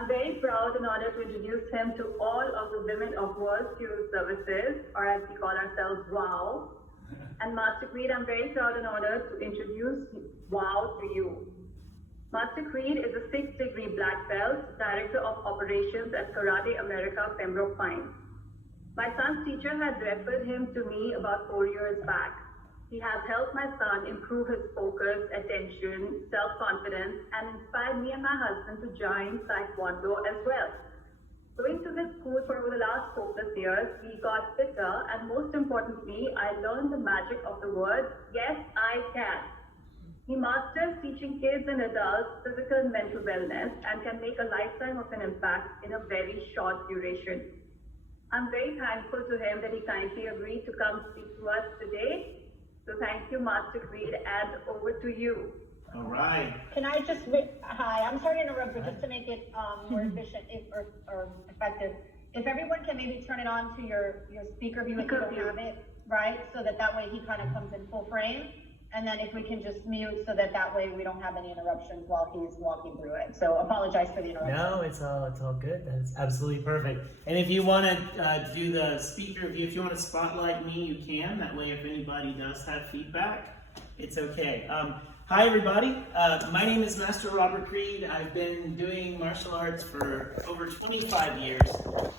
I'm very proud and honored to introduce him to all of the Women of World Fuel Services, or as we call ourselves, WOW. And Master Creed, I'm very proud and honored to introduce WOW to you. Master Creed is a 6th-degree black belt, Director of Operations at Karate America, Pembroke Pines. My son's teacher had referred him to me about 4 years back. He has helped my son improve his focus, attention, self-confidence, and inspired me and my husband to join Taekwondo as well. Going to his school for over the last 4+ years, we got fitter, and most importantly, I learned the magic of the word, yes, I can. He masters teaching kids and adults physical and mental wellness and can make a lifetime of an impact in a very short duration. I'm very thankful to him that he kindly agreed to come speak to us today. So thank you, Master Creed, and over to you. All right. Can I just, hi, I'm sorry to interrupt, but just to make it more efficient or effective, if everyone can maybe turn it on to your speaker view if you don't have it, right? So that way he kind of comes in full frame. And then if we can just mute so that way we don't have any interruptions while he's walking through it. So apologize for the interruption. No, it's all good. That's absolutely perfect. And if you want to do the speaker view, if you want to spotlight me, you can. That way, if anybody does have feedback, it's okay. Hi, everybody. My name is Master Robert Creed. I've been doing martial arts for over 25 years.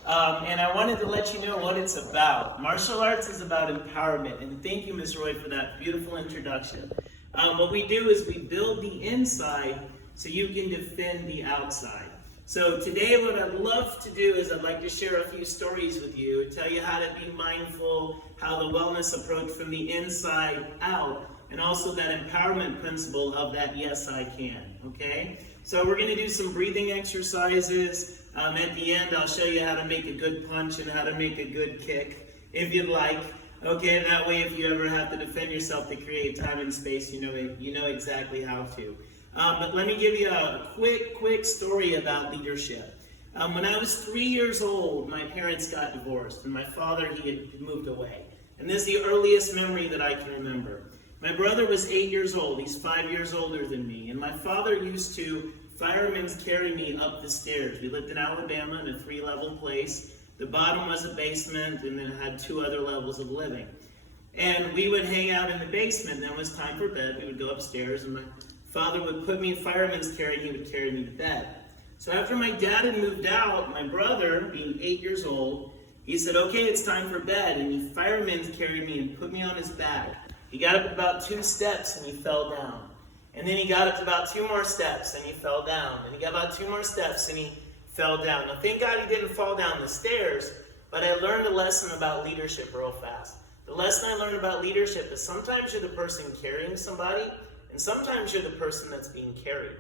And I wanted to let you know what it's about. Martial arts is about empowerment. And thank you, Ms. Roy, for that beautiful introduction. What we do is we build the inside so you can defend the outside. So today what I'd love to do is I'd like to share a few stories with you, tell you how to be mindful, how the wellness approach from the inside out, and also that empowerment principle of that yes I can, okay? So we're gonna do some breathing exercises. At the end, I'll show you how to make a good punch and how to make a good kick, if you'd like. Okay, that way if you ever have to defend yourself to create time and space, you know exactly how to. But let me give you a quick story about leadership. When I was 3 years old, my parents got divorced, and my father, he had moved away. And this is the earliest memory that I can remember. My brother was 8 years old. He's 5 years older than me. And my father used to firemen's carry me up the stairs. We lived in Alabama in a 3-level place. The bottom was a basement, and then it had 2 other levels of living. And we would hang out in the basement, and then it was time for bed. We would go upstairs, and my father would put me in fireman's carry, and he would carry me to bed. So after my dad had moved out, my brother, being 8 years old, he said, okay, it's time for bed. And he fireman's carried me and put me on his back. He got up about 2 steps, and he fell down. And then he got up to about 2 more steps, and he fell down. And he got about 2 more steps, and he fell down. Now, thank God he didn't fall down the stairs, but I learned a lesson about leadership real fast. The lesson I learned about leadership is sometimes you're the person carrying somebody, and sometimes you're the person that's being carried.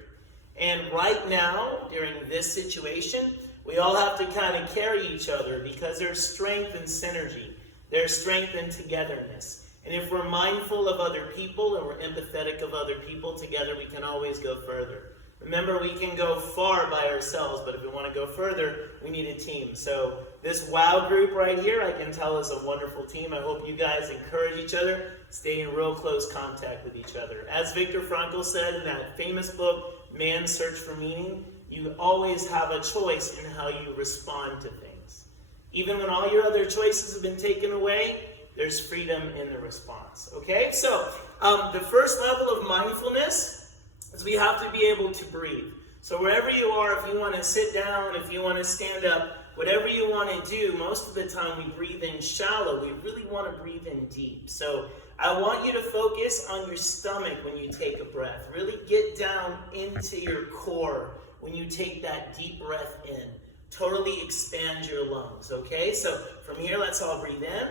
And right now, during this situation, we all have to kind of carry each other because there's strength in synergy. There's strength in togetherness. And if we're mindful of other people and we're empathetic of other people, together we can always go further. Remember, we can go far by ourselves, but if we want to go further, we need a team. So this WOW group right here, I can tell is a wonderful team. I hope you guys encourage each other, stay in real close contact with each other. As Viktor Frankl said in that famous book, Man's Search for Meaning, you always have a choice in how you respond to things. Even when all your other choices have been taken away, there's freedom in the response, okay? So the first level of mindfulness is we have to be able to breathe. So wherever you are, if you want to sit down, if you want to stand up, whatever you want to do, most of the time we breathe in shallow. We really want to breathe in deep. So I want you to focus on your stomach when you take a breath. Really get down into your core when you take that deep breath in. Totally expand your lungs, okay? So from here, let's all breathe in.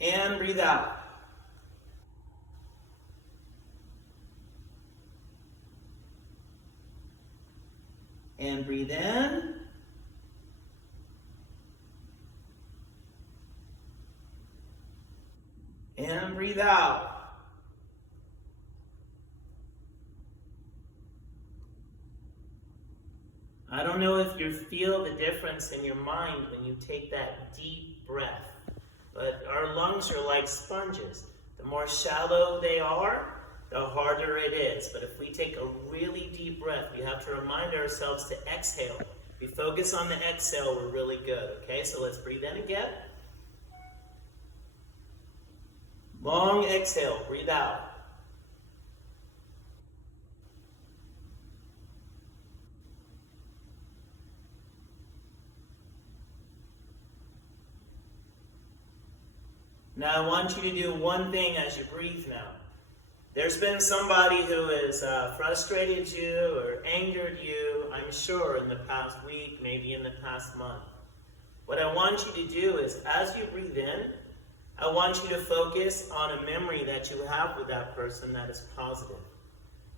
And breathe out. And breathe in. And breathe out. I don't know if you feel the difference in your mind when you take that deep breath. But our lungs are like sponges. The more shallow they are, the harder it is. But if we take a really deep breath, we have to remind ourselves to exhale. If we focus on the exhale, we're really good. Okay, so let's breathe in again. Long exhale, breathe out. Now I want you to do one thing as you breathe now. There's been somebody who has frustrated you or angered you, I'm sure, in the past week, maybe in the past month. What I want you to do is, as you breathe in, I want you to focus on a memory that you have with that person that is positive.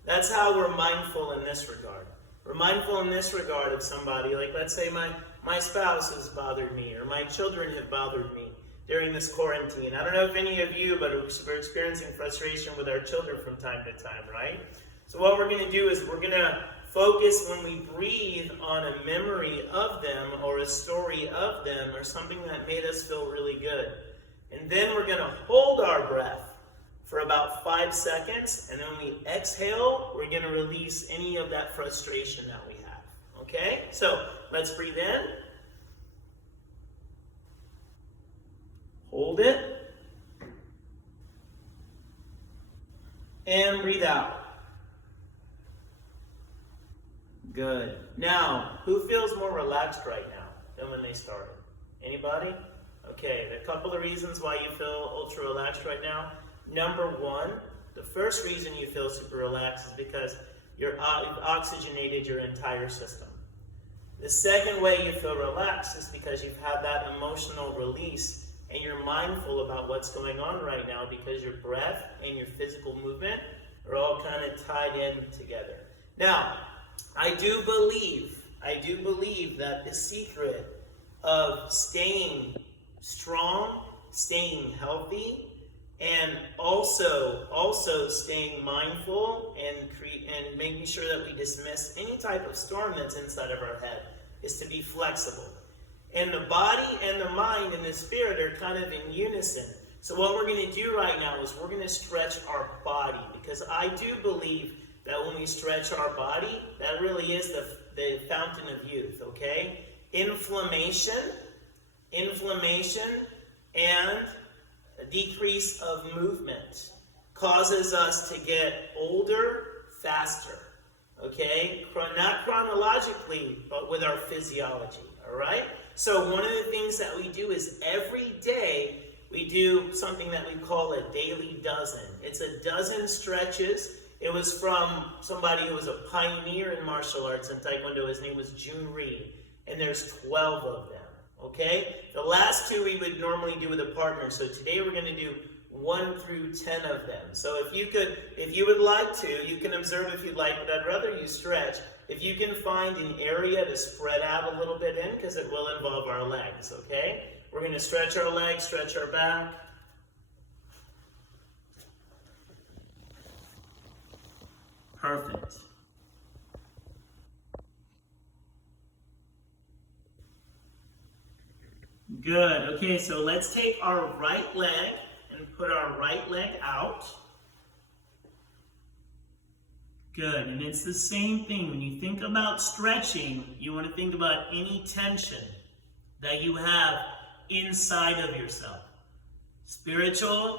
That's how we're mindful in this regard. We're mindful in this regard of somebody, like let's say my spouse has bothered me, or my children have bothered me during this quarantine. I don't know if any of you, but we're experiencing frustration with our children from time to time, right? So what we're going to do is we're going to focus when we breathe on a memory of them or a story of them or something that made us feel really good. And then we're going to hold our breath for about 5 seconds, and then when we exhale, we're going to release any of that frustration that we have. Okay? So let's breathe in. Hold it. And breathe out. Good. Now, who feels more relaxed right now than when they started? Anybody? Okay, there are a couple of reasons why you feel ultra relaxed right now. Number one, the first reason you feel super relaxed is because you've oxygenated your entire system. The second way you feel relaxed is because you've had that emotional release and you're mindful about what's going on right now because your breath and your physical movement are all kind of tied in together. Now, I do believe that the secret of staying strong, staying healthy, and also staying mindful and making sure that we dismiss any type of storm that's inside of our head is to be flexible. And the body and the mind and the spirit are kind of in unison. So what we're going to do right now is we're going to stretch our body, because I do believe that when we stretch our body, that really is the fountain of youth, okay? Inflammation, and a decrease of movement causes us to get older faster, okay? Not chronologically, but with our physiology, all right? So one of the things that we do is every day we do something that we call a daily dozen. It's a dozen stretches. It was from somebody who was a pioneer in martial arts and Taekwondo. His name was Jun Ri, and there's 12 of them, okay? The last two we would normally do with a partner, so today we're going to do 1 through 10 of them. So if you would like to, you can observe if you'd like, but I'd rather you stretch. If you can find an area to spread out a little bit in, because it will involve our legs, okay? We're going to stretch our legs, stretch our back. Perfect. Good. Okay, so let's take our right leg and put our right leg out. Good. And it's the same thing. When you think about stretching, you want to think about any tension that you have inside of yourself. Spiritual,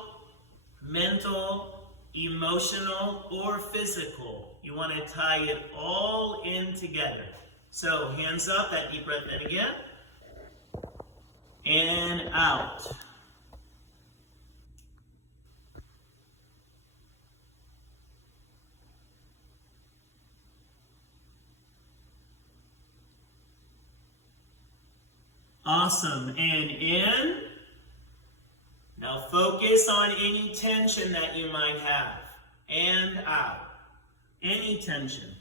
mental, emotional, or physical. You want to tie it all in together. So hands up, that deep breath in again. And out. Awesome. And in. Now focus on any tension that you might have. And out. Any tension.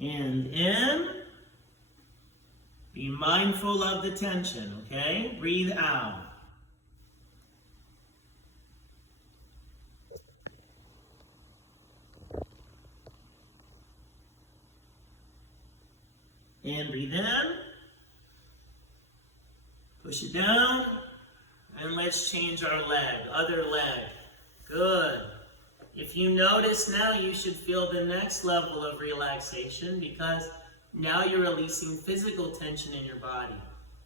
And in. Be mindful of the tension, okay? Breathe out. And breathe in. Push it down. And let's change our leg, other leg. Good. If you notice now, you should feel the next level of relaxation because now you're releasing physical tension in your body.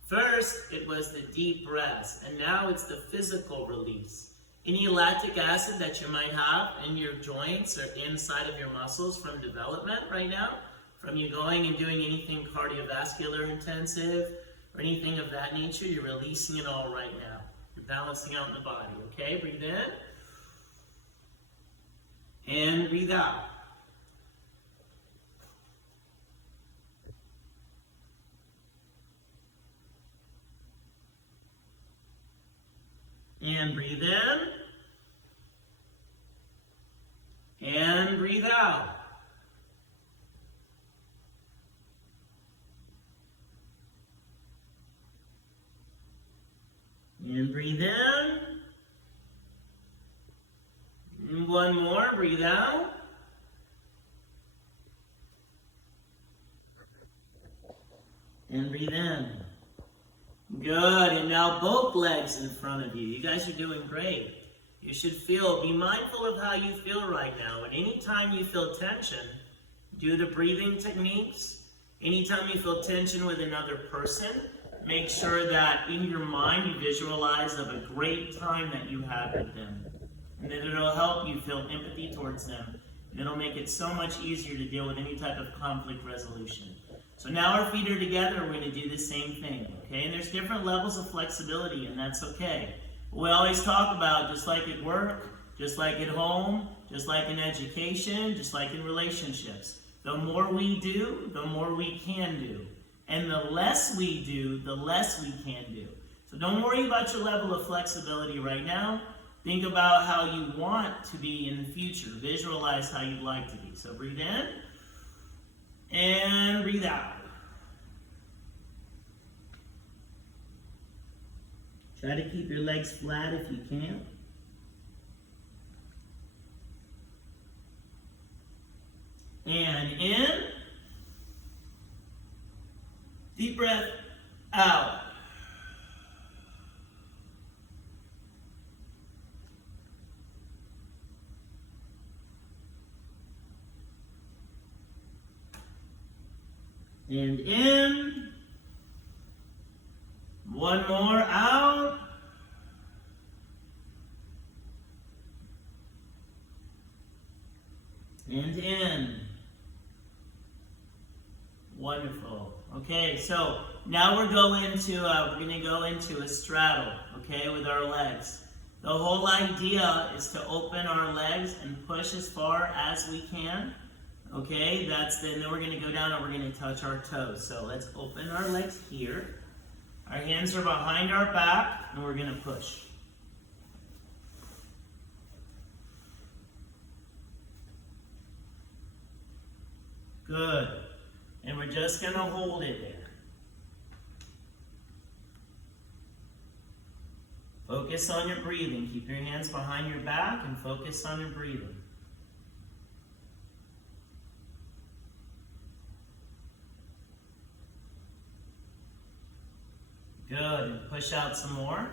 First, it was the deep breaths, and now it's the physical release. Any lactic acid that you might have in your joints or inside of your muscles from development right now, from you going and doing anything cardiovascular intensive or anything of that nature, you're releasing it all right now. You're balancing out in the body, okay? Breathe in. And breathe out. And breathe in. And breathe out. And breathe in. And one more, breathe out. And breathe in. Good, and now both legs in front of you. You guys are doing great. You should be mindful of how you feel right now. And anytime you feel tension, do the breathing techniques. Anytime you feel tension with another person, make sure that in your mind you visualize of a great time that you have with them. And then it'll help you feel empathy towards them. And it'll make it so much easier to deal with any type of conflict resolution. So now our feet are together, we're going to do the same thing, okay? And there's different levels of flexibility, and that's okay. We always talk about, just like at work, just like at home, just like in education, just like in relationships. The more we do, the more we can do. And the less we do, the less we can do. So don't worry about your level of flexibility right now. Think about how you want to be in the future. Visualize how you'd like to be. So breathe in. And breathe out. Try to keep your legs flat if you can. And in. Deep breath out. And in. One more out. And in. Wonderful. Okay, so now we're going to go into a straddle, okay, with our legs. The whole idea is to open our legs and push as far as we can. Okay, then we're going to go down and we're going to touch our toes. So let's open our legs here. Our hands are behind our back, and we're going to push. Good. And we're just going to hold it there. Focus on your breathing. Keep your hands behind your back and focus on your breathing. Good, and push out some more.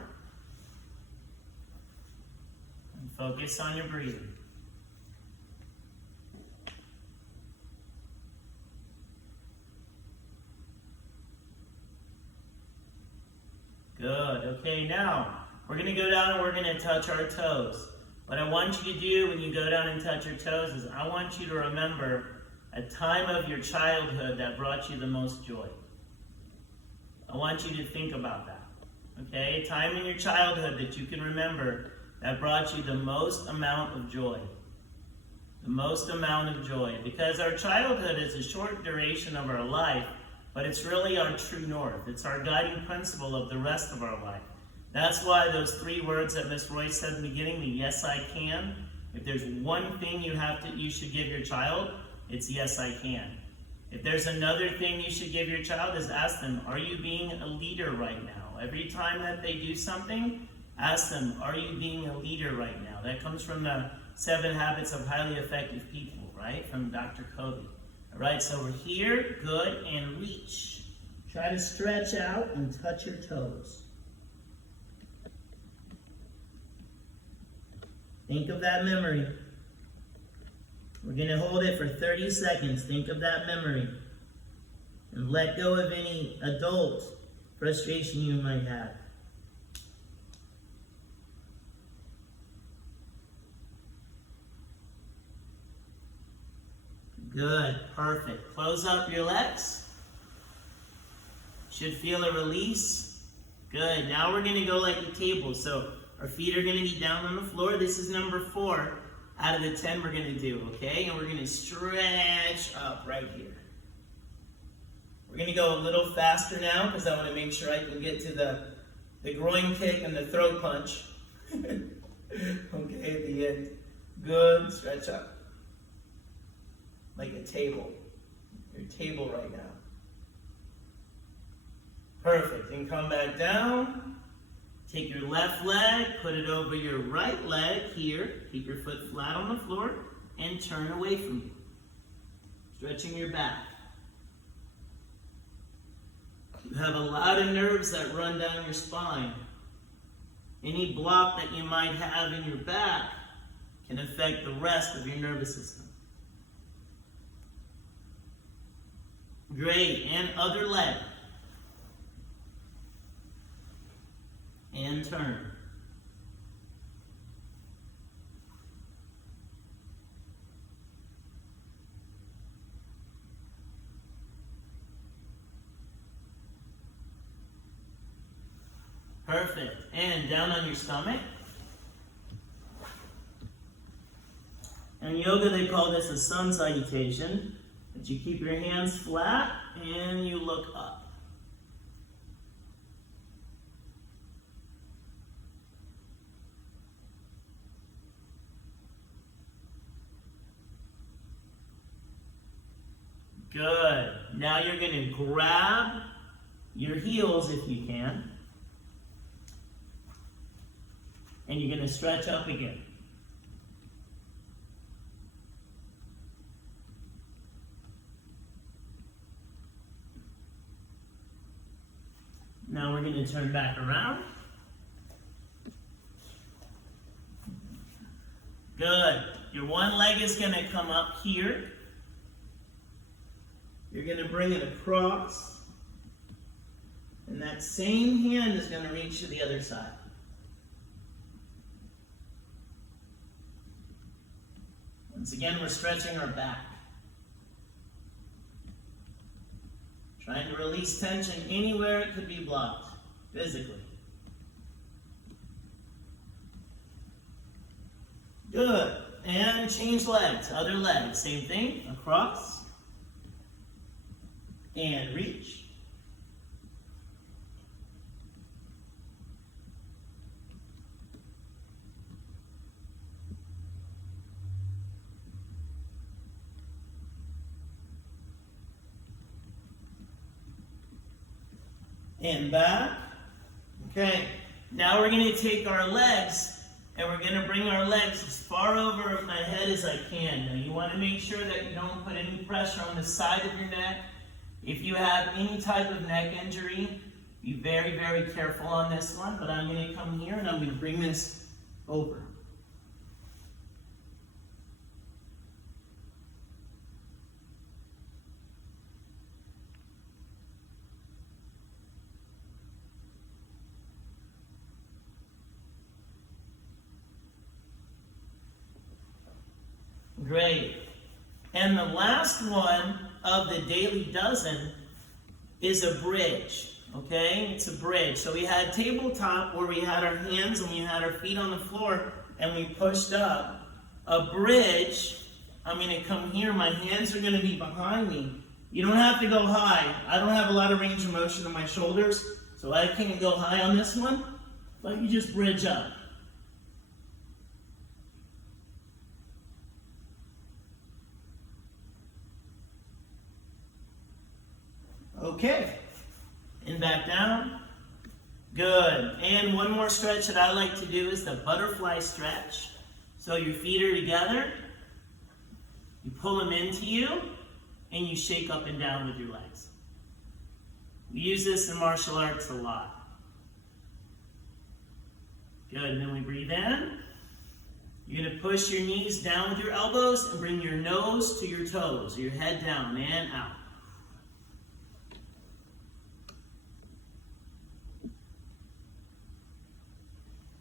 And focus on your breathing. Good, okay, now we're going to go down and we're going to touch our toes. What I want you to do when you go down and touch your toes is I want you to remember a time of your childhood that brought you the most joy. I want you to think about that, okay? A time in your childhood that you can remember that brought you the most amount of joy. The most amount of joy. Because our childhood is a short duration of our life, but it's really our true north. It's our guiding principle of the rest of our life. That's why those 3 words that Miss Royce said in the beginning, the yes I can, if there's one thing you should give your child, it's yes I can. If there's another thing you should give your child is ask them, are you being a leader right now? Every time that they do something, ask them, are you being a leader right now? That comes from the 7 Habits of Highly Effective People, right? From Dr. Covey. All right, so we're here, good, and reach. Try to stretch out and touch your toes. Think of that memory. We're going to hold it for 30 seconds. Think of that memory. And let go of any adult frustration you might have. Good, perfect. Close up your legs. Should feel a release. Good, now we're going to go like a table. So our feet are going to be down on the floor. This is number 4 out of the 10 we're going to do, okay? And we're going to stretch up right here. We're going to go a little faster now because I want to make sure I can get to the groin kick and the throat punch. Okay, at the end. Good, stretch up. Like a table. Your table right now. Perfect. And come back down. Take your left leg, put it over your right leg here. Keep your foot flat on the floor and turn away from you. Stretching your back. You have a lot of nerves that run down your spine. Any block that you might have in your back can affect the rest of your nervous system. Great, and other leg. And turn. Perfect. And down on your stomach. In yoga, they call this a sun salutation. But you keep your hands flat and you look up. Good. Now you're going to grab your heels if you can. And you're going to stretch up again. Now we're going to turn back around. Good. Your one leg is going to come up here. You're going to bring it across. And that same hand is going to reach to the other side. Once again, we're stretching our back. Trying to release tension anywhere it could be blocked, physically. Good. And change legs. Other leg. Same thing. Across. And reach. And back. Okay. Now we're going to take our legs and we're going to bring our legs as far over my head as I can. Now you want to make sure that you don't put any pressure on the side of your neck. If you have any type of neck injury, be very, very careful on this one. But I'm going to come here and I'm going to bring this over. Great. And the last one of the daily dozen is a bridge, okay? It's a bridge. So we had tabletop where we had our hands and we had our feet on the floor and we pushed up. A bridge, I'm going to come here. My hands are going to be behind me. You don't have to go high. I don't have a lot of range of motion in my shoulders, so I can't go high on this one, but you just bridge up. Okay, and back down. Good. And one more stretch that I like to do is the butterfly stretch. So your feet are together, you pull them into you, and you shake up and down with your legs. We use this in martial arts a lot. Good, and then we breathe in, You're going to push your knees down with your elbows and bring your nose to your toes, your head down and out.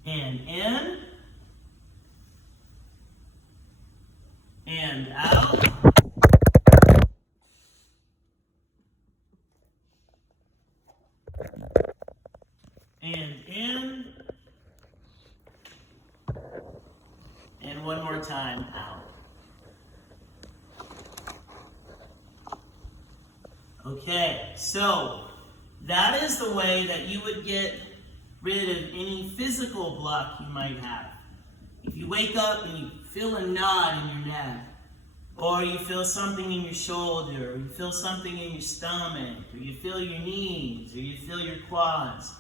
And in. And out. And in. And one more time, out. Okay, so that is the way that you would get rid of any physical block you might have. If you wake up and you feel a knot in your neck, or you feel something in your shoulder, or you feel something in your stomach, or you feel your knees, or you feel your quads,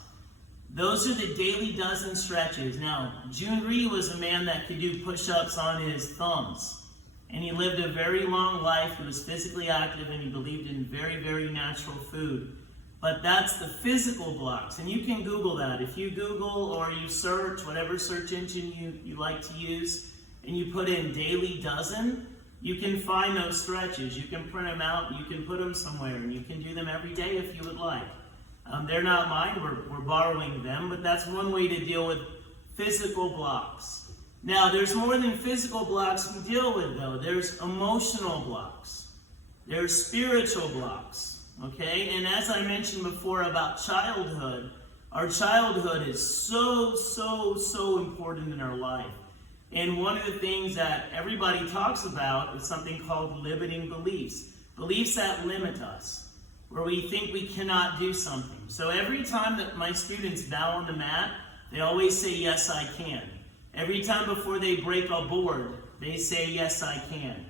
those are the daily dozen stretches. Now, Jun-Ri was a man that could do push-ups on his thumbs. And he lived a very long life. He was physically active and he believed in very, very natural food. But that's the physical blocks. And you can Google that. If you Google or you search, whatever search engine you like to use, and you put in daily dozen, you can find those stretches. You can print them out and you can put them somewhere. And you can do them every day if you would like. They're not mine, we're borrowing them, but that's one way to deal with physical blocks. Now, there's more than physical blocks we deal with, though. There's emotional blocks. There's spiritual blocks, okay? And as I mentioned before about childhood, our childhood is so, so, so important in our life. And one of the things that everybody talks about is something called limiting beliefs. Beliefs that limit us, where we think we cannot do something. So every time that my students bow on the mat, they always say, yes, I can. Every time before they break a board, they say, yes, I can.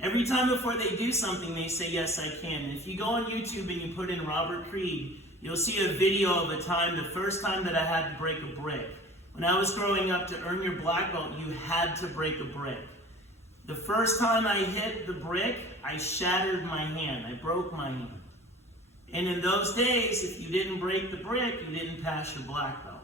Every time before they do something, they say, yes, I can. And if you go on YouTube and you put in Robert Creed, you'll see a video of a time, the first time that I had to break a brick. When I was growing up, to earn your black belt, you had to break a brick. The first time I hit the brick, I shattered my hand. I broke my hand. And in those days, if you didn't break the brick, you didn't pass your black belt.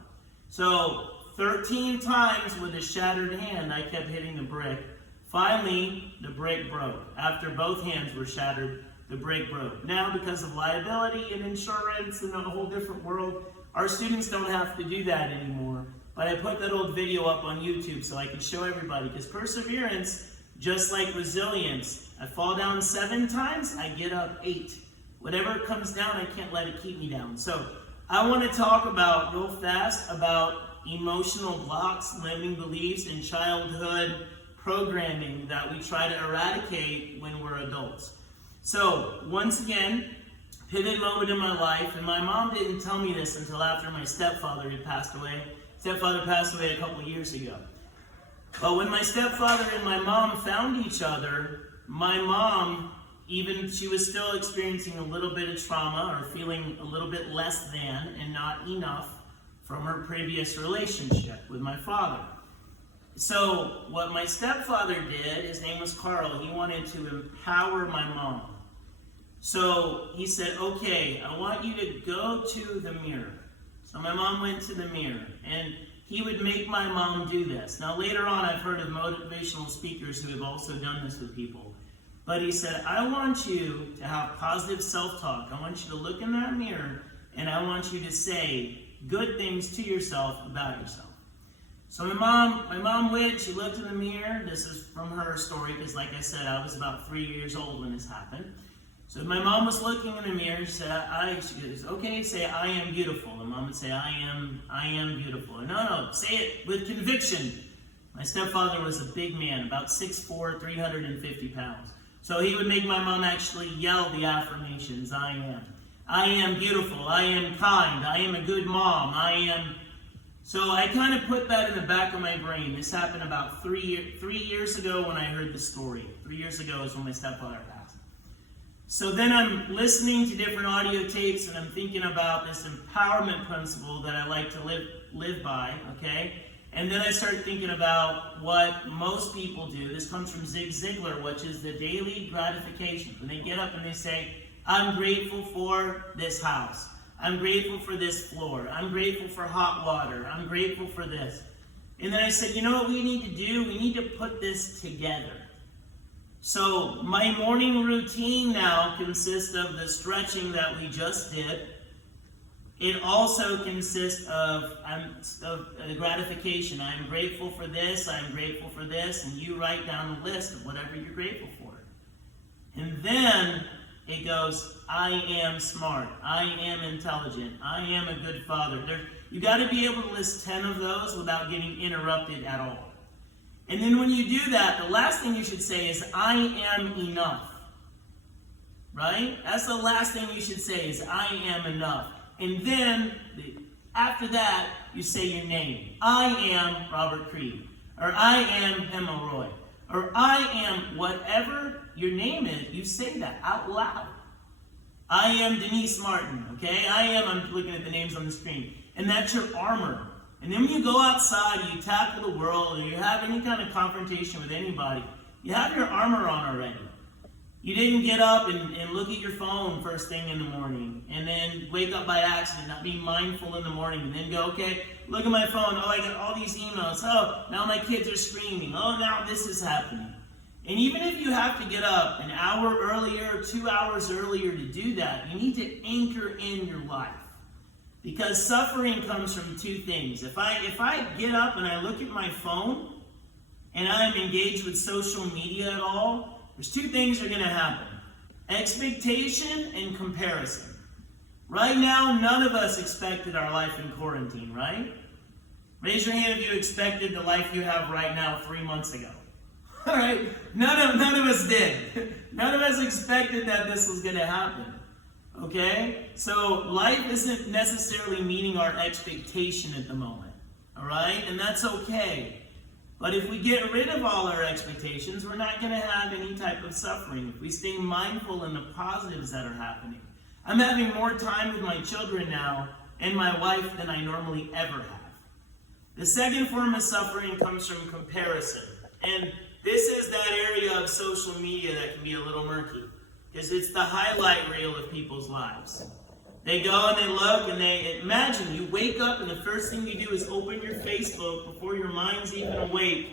So 13 times with a shattered hand, I kept hitting the brick. Finally, the brick broke. After both hands were shattered, the brick broke. Now, because of liability and insurance and a whole different world, our students don't have to do that anymore. But I put that old video up on YouTube so I can show everybody. Because perseverance, just like resilience, I fall down 7 times, I get up 8. Whatever comes down, I can't let it keep me down. So I want to talk about, real fast, about emotional blocks, limiting beliefs, and childhood programming that we try to eradicate when we're adults. So, once again, pivot moment in my life, and my mom didn't tell me this until after my stepfather had passed away. Stepfather passed away a couple years ago. But when my stepfather and my mom found each other, my mom, even she was still experiencing a little bit of trauma or feeling a little bit less than and not enough from her previous relationship with my father. So what my stepfather did, his name was Carl, he wanted to empower my mom. So he said, okay, I want you to go to the mirror. So my mom went to the mirror, and he would make my mom do this. Now later on, I've heard of motivational speakers who have also done this with people. But he said, I want you to have positive self-talk. I want you to look in that mirror, and I want you to say good things to yourself about yourself. So my mom went, she looked in the mirror. This is from her story, because like I said, I was about 3 years old when this happened. So my mom was looking in the mirror, she goes, okay, say, I am beautiful. The mom would say, I am beautiful. No, say it with conviction. My stepfather was a big man, about 6'4", 350 pounds. So he would make my mom actually yell the affirmations, I am beautiful, I am kind, I am a good mom, I am. So I kind of put that in the back of my brain. This happened about 3 years ago when I heard the story. 3 years ago is when my stepfather passed. So then I'm listening to different audio tapes and I'm thinking about this empowerment principle that I like to live by, okay? And then I started thinking about what most people do. This comes from Zig Ziglar, which is the daily gratification. When they get up and they say, I'm grateful for this house. I'm grateful for this floor. I'm grateful for hot water. I'm grateful for this. And then I said, you know what we need to do? We need to put this together. So my morning routine now consists of the stretching that we just did. It also consists of gratification. I'm grateful for this, I'm grateful for this, and you write down a list of whatever you're grateful for. And then it goes, I am smart, I am intelligent, I am a good father. You got to be able to list 10 of those without getting interrupted at all. And then when you do that, the last thing you should say is, I am enough. Right? That's the last thing you should say is, I am enough. And then, after that, you say your name. I am Robert Creed. Or I am Emma Roy. Or I am whatever your name is, you say that out loud. I am Denise Martin, okay? I'm looking at the names on the screen. And that's your armor. And then when you go outside, you tackle the world, or you have any kind of confrontation with anybody, you have your armor on already. You didn't get up and look at your phone first thing in the morning, and then wake up by accident, not be mindful in the morning, and then go, okay, look at my phone, oh, I got all these emails, oh, now my kids are screaming, oh, now this is happening. And even if you have to get up an hour earlier, 2 hours earlier to do that, you need to anchor in your life. Because suffering comes from two things. If I get up and I look at my phone, and I'm engaged with social media at all, there's two things that are going to happen. Expectation and comparison. Right now, none of us expected our life in quarantine, right? Raise your hand if you expected the life you have right now 3 months ago. All right? None of us did. None of us expected that this was going to happen. Okay? So life isn't necessarily meeting our expectation at the moment. All right? And that's okay. But if we get rid of all our expectations, we're not going to have any type of suffering. If we stay mindful in the positives that are happening. I'm having more time with my children now and my wife than I normally ever have. The second form of suffering comes from comparison. And this is that area of social media that can be a little murky. Because it's the highlight reel of people's lives. They go and they look and they imagine you wake up and the first thing you do is open your Facebook before your mind's even awake,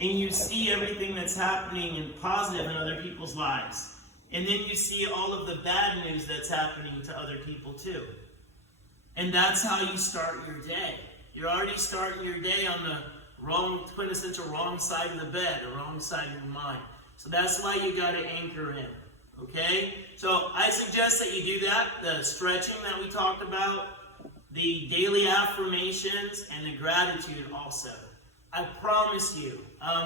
and you see everything that's happening and positive in other people's lives. And then you see all of the bad news that's happening to other people too. And that's how you start your day. You're already starting your day on the quintessential wrong side of the bed, the wrong side of your mind. So that's why you got to anchor in. Okay? So I suggest that you do that, the stretching that we talked about, the daily affirmations, and the gratitude also. I promise you,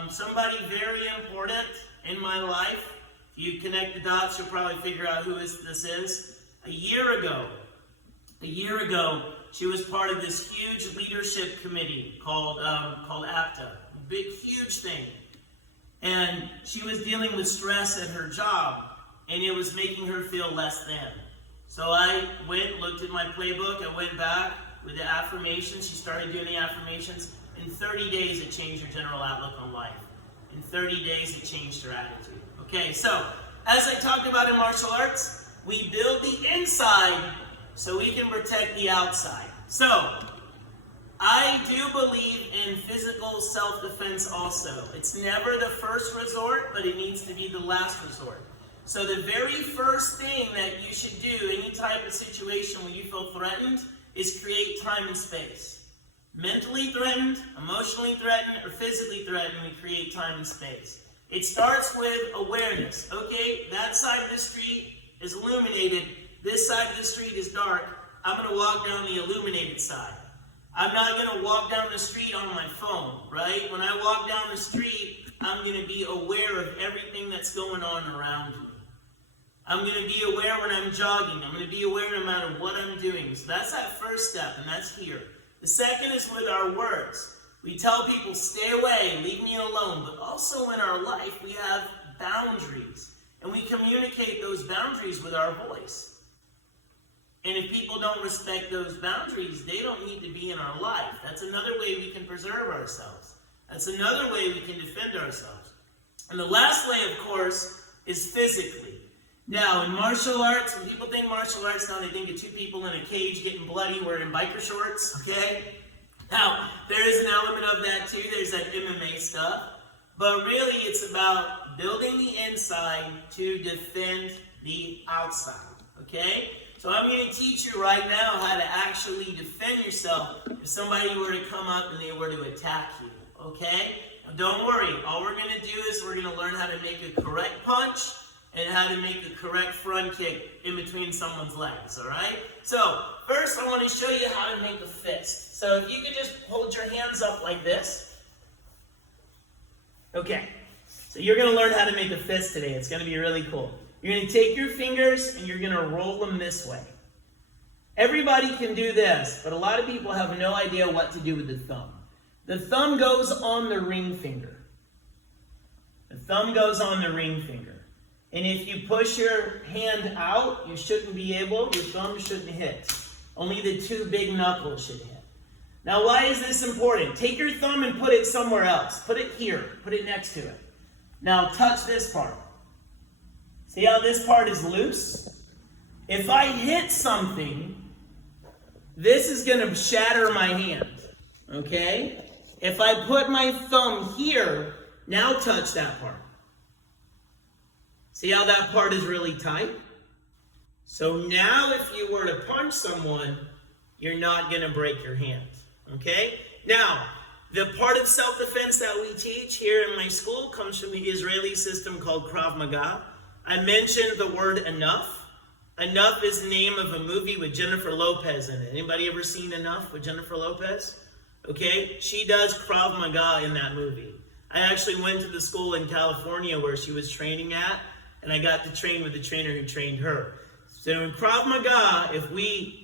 somebody very important in my life, if you connect the dots, you'll probably figure out who this is. A year ago, she was part of this huge leadership committee called APTA. Big, huge thing. And she was dealing with stress at her job. And it was making her feel less than. So I looked at my playbook, I went back with the affirmations. She started doing the affirmations. In 30 days, it changed her general outlook on life. In 30 days, it changed her attitude. Okay, so as I talked about in martial arts, we build the inside so we can protect the outside. So I do believe in physical self-defense also. It's never the first resort, but it needs to be the last resort. So the very first thing that you should do, any type of situation when you feel threatened, is create time and space. Mentally threatened, emotionally threatened, or physically threatened, we create time and space. It starts with awareness. Okay, that side of the street is illuminated. This side of the street is dark. I'm going to walk down the illuminated side. I'm not going to walk down the street on my phone, right? When I walk down the street, I'm going to be aware of everything that's going on around me. I'm going to be aware when I'm jogging. I'm going to be aware no matter what I'm doing. So that's that first step, and that's here. The second is with our words. We tell people, stay away, leave me alone. But also in our life, we have boundaries. And we communicate those boundaries with our voice. And if people don't respect those boundaries, they don't need to be in our life. That's another way we can preserve ourselves. That's another way we can defend ourselves. And the last way, of course, is physically. Now, in martial arts, when people think martial arts, now they think of two people in a cage getting bloody wearing biker shorts, okay? Now, there is an element of that too. There's that MMA stuff. But really, it's about building the inside to defend the outside. Okay? So I'm going to teach you right now how to actually defend yourself if somebody were to come up and they were to attack you. Okay? Now, don't worry. All we're going to do is we're going to learn how to make a correct punch and how to make a correct front kick in between someone's legs. Alright? So, first I want to show you how to make a fist. So if you could just hold your hands up like this. Okay. So you're going to learn how to make a fist today. It's going to be really cool. You're going to take your fingers and you're going to roll them this way. Everybody can do this, but a lot of people have no idea what to do with the thumb. The thumb goes on the ring finger. The thumb goes on the ring finger. And if you push your hand out, you shouldn't be able, your thumb shouldn't hit. Only the two big knuckles should hit. Now, why is this important? Take your thumb and put it somewhere else. Put it here. Put it next to it. Now, touch this part. See how this part is loose? If I hit something, this is going to shatter my hand. Okay? If I put my thumb here, now touch that part. See how that part is really tight? So now if you were to punch someone, you're not going to break your hand. Okay? Now, the part of self-defense that we teach here in my school comes from the Israeli system called Krav Maga. I mentioned the word enough. Enough is the name of a movie with Jennifer Lopez in it. Anybody ever seen Enough with Jennifer Lopez? Okay? She does Krav Maga in that movie. I actually went to the school in California where she was training at, and I got to train with the trainer who trained her. So in Krav Maga,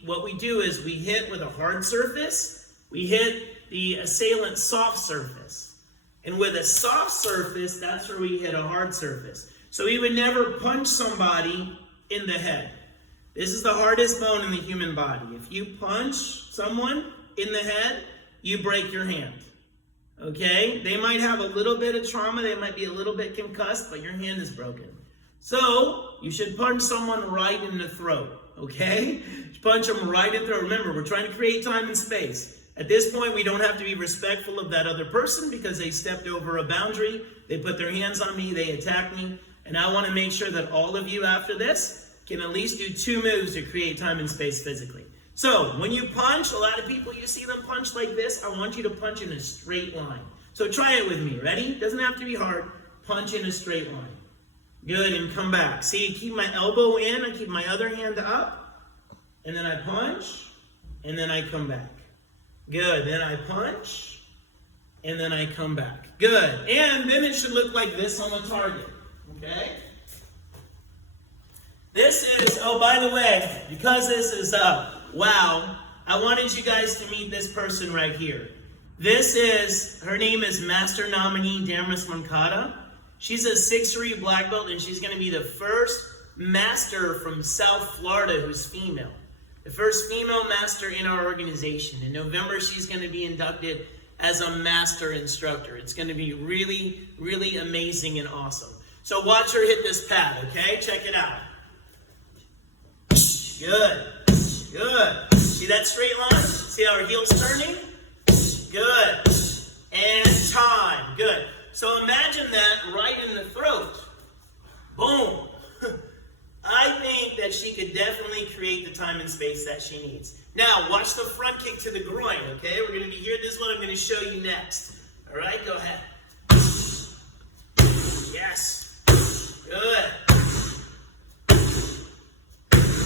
what we do is we hit with a hard surface, we hit the assailant's soft surface. And with a soft surface, that's where we hit a hard surface. So we would never punch somebody in the head. This is the hardest bone in the human body. If you punch someone in the head, you break your hand. Okay? They might have a little bit of trauma, they might be a little bit concussed, but your hand is broken. So, you should punch someone right in the throat, okay? Punch them right in the throat. Remember, we're trying to create time and space. At this point, we don't have to be respectful of that other person because they stepped over a boundary, they put their hands on me, they attacked me, and I want to make sure that all of you after this can at least do 2 moves to create time and space physically. So, when you punch, a lot of people, you see them punch like this, I want you to punch in a straight line. So try it with me, ready? Doesn't have to be hard. Punch in a straight line. Good, and come back. See, keep my elbow in, I keep my other hand up, and then I punch, and then I come back. Good, then I punch, and then I come back. Good, and then it should look like this on the target, okay? This is, oh, by the way, because this is, wow, I wanted you guys to meet this person right here. This is, her name is Master Nominee Damaris Moncada. She's a 6'3" black belt, and she's going to be the first master from South Florida who's female. The first female master in our organization. In November, she's going to be inducted as a master instructor. It's going to be really, really amazing and awesome. So watch her hit this pad, okay? Check it out. Good. Good. See that straight line? See how her heel's turning? Good. And time. Good. So imagine that right in the throat. Boom. I think that she could definitely create the time and space that she needs. Now, watch the front kick to the groin, okay? We're going to be here. This is what I'm going to show you next. All right, go ahead. Yes. Good.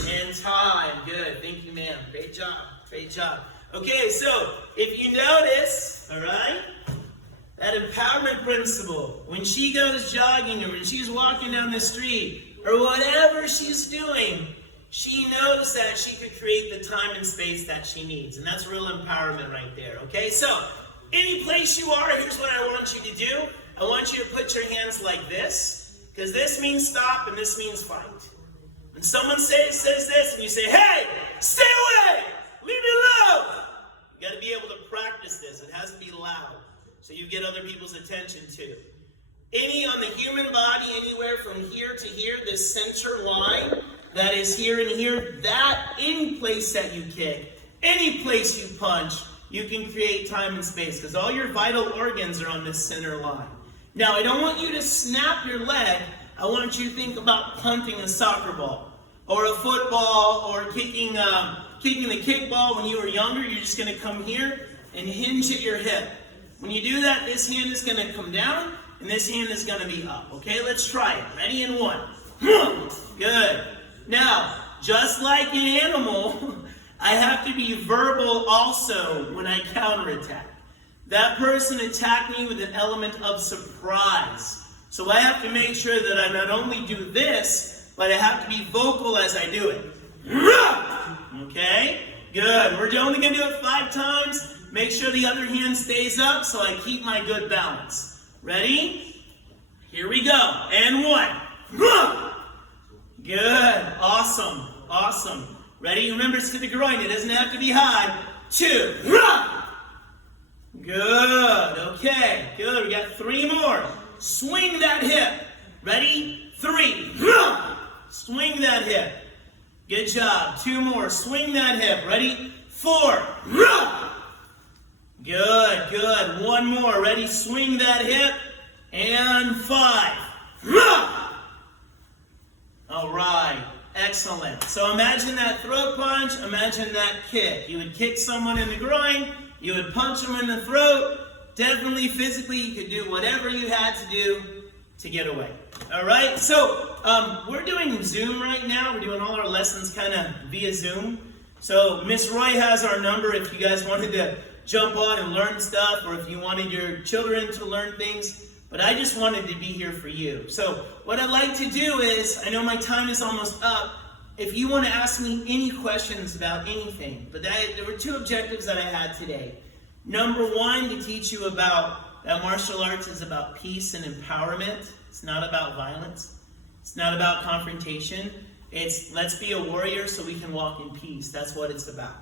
And time. Good. Thank you, ma'am. Great job. Great job. Okay, so if you notice, all right, that empowerment principle, when she goes jogging or when she's walking down the street or whatever she's doing, she knows that she could create the time and space that she needs. And that's real empowerment right there, okay? So, any place you are, here's what I want you to do. I want you to put your hands like this, because this means stop and this means fight. When someone says this and you say, hey, stay away, leave me alone. You got to be able to practice this. It has to be loud, so you get other people's attention too. Any on the human body, anywhere from here to here, this center line that is here and here, that any place that you kick, any place you punch, you can create time and space, because all your vital organs are on this center line. Now, I don't want you to snap your leg. I want you to think about punting a soccer ball, or a football, or kicking the kickball when you were younger. You're just going to come here and hinge at your hip. When you do that, this hand is going to come down, and this hand is going to be up. Okay, let's try it. Ready? In 1. Good. Now, just like an animal, I have to be verbal also when I counterattack. That person attacked me with an element of surprise. So I have to make sure that I not only do this, but I have to be vocal as I do it. Okay? Good. We're only going to do it 5 times. Make sure the other hand stays up so I keep my good balance. Ready? Here we go. And 1. Good. Awesome. Awesome. Ready? Remember, it's to the groin. It doesn't have to be high. 2. Good. Okay. Good. We got 3 more. Swing that hip. Ready? 3. Swing that hip. Good job. 2 more. Swing that hip. Ready? 4. Good. Good. 1 more. Ready? Swing that hip. And 5. All right. Excellent. So imagine that throat punch. Imagine that kick. You would kick someone in the groin. You would punch them in the throat. Definitely physically, you could do whatever you had to do to get away. All right? So we're doing Zoom right now. We're doing all our lessons kind of via Zoom. So Miss Roy has our number if you guys wanted to jump on and learn stuff, or if you wanted your children to learn things. But I just wanted to be here for you. So what I'd like to do is, I know my time is almost up. If you want to ask me any questions about anything, but there were 2 objectives that I had today. Number 1, to teach you about that martial arts is about peace and empowerment. It's not about violence. It's not about confrontation. It's let's be a warrior so we can walk in peace. That's what it's about.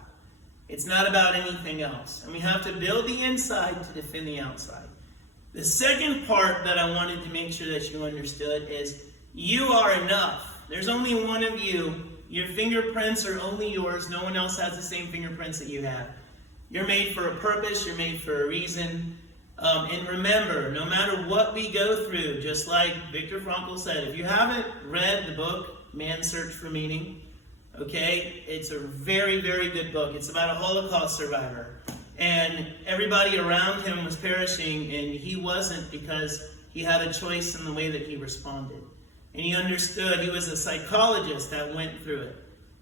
It's not about anything else. And we have to build the inside to defend the outside. The second part that I wanted to make sure that you understood is you are enough. There's only one of you. Your fingerprints are only yours. No one else has the same fingerprints that you have. You're made for a purpose. You're made for a reason. And remember, no matter what we go through, just like Viktor Frankl said, if you haven't read the book, Man's Search for Meaning, okay, it's a very, very good book. It's about a Holocaust survivor. And everybody around him was perishing, and he wasn't, because he had a choice in the way that he responded. And he understood. He was a psychologist that went through it.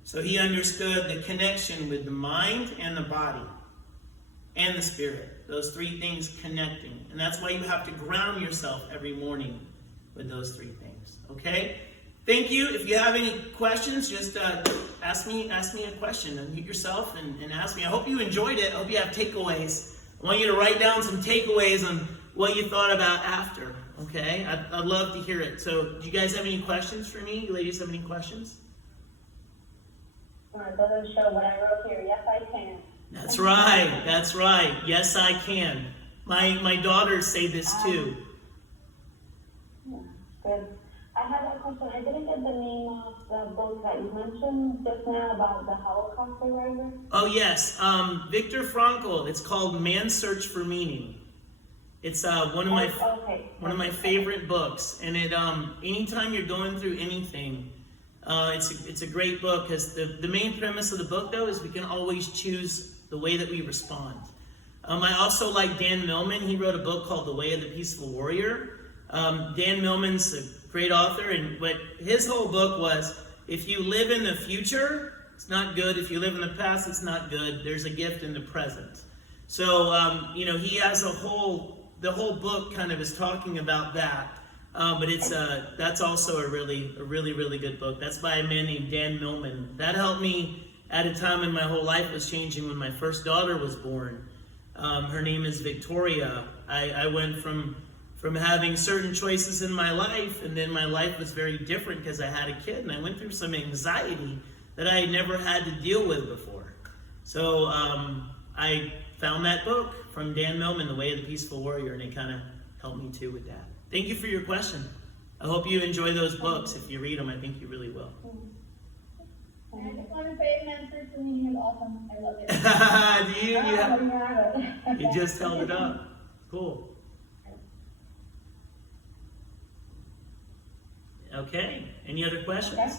So he understood the connection with the mind and the body and the spirit. Those 3 things connecting. And that's why you have to ground yourself every morning with those 3 things. Okay? Thank you. If you have any questions, just ask me a question. Unmute yourself and ask me. I hope you enjoyed it. I hope you have takeaways. I want you to write down some takeaways on what you thought about after. Okay? I'd love to hear it. So, do you guys have any questions for me? You ladies have any questions? It doesn't show what I wrote here. Yes, I can. That's right. That's right. Yes, I can. My daughters say this too. Good. I had a question. I didn't get the name of the book that you mentioned just now about the Holocaust survivor. Oh, yes. Viktor Frankl. It's called Man's Search for Meaning. It's one of my favorite books. And it anytime you're going through anything, it's a great book, because the main premise of the book, though, is we can always choose the way that we respond. I also like Dan Millman. He wrote a book called The Way of the Peaceful Warrior. Dan Millman's a great author, and what his whole book was, if you live in the future, it's not good. If you live in the past, it's not good. There's a gift in the present. So, he has the whole book kind of is talking about that. But that's also a really good book. That's by a man named Dan Millman. That helped me at a time when my whole life was changing, when my first daughter was born. Her name is Victoria. I went from having certain choices in my life, and then my life was very different because I had a kid, and I went through some anxiety that I had never had to deal with before. So I found that book from Dan Millman, The Way of the Peaceful Warrior, and it kind of helped me too with that. Thank you for your question. I hope you enjoy those books. If you read them, I think you really will. And I just want to say Mansur Swimming is awesome. I love it. Do you? Yeah, there you have it. You just held it up. Cool. Okay. Any other questions? Okay.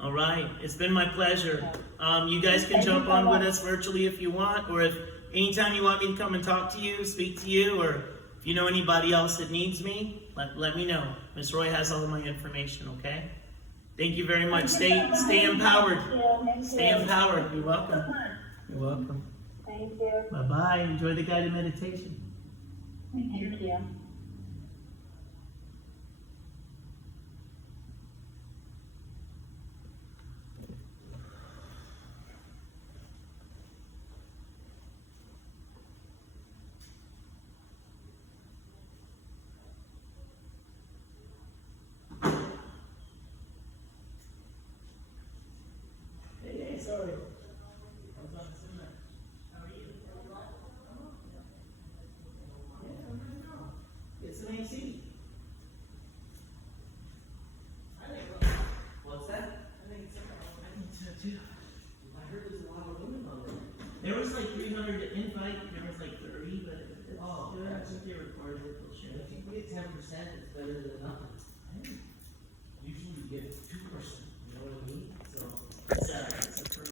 All right. It's been my pleasure. You guys can Thank you jump so on with much. us virtually if you want, or if anytime you want me to come and talk to you, speak to you, or if you know anybody else that needs me, let me know. Miss Roy has all of my information, okay? Thank you very much. Stay empowered. Thank you. Stay empowered. You're welcome. You're welcome. Thank you. Bye-bye. Enjoy the guided meditation. Thank you. Hey, sorry. Get some AC. What's that? I think so too. I heard there's a lot of women on there. There was like 300 invite, there was like 30, but it's good. I think they recorded it, they'll share it. If you get 10%, it's better than nothing. Usually you get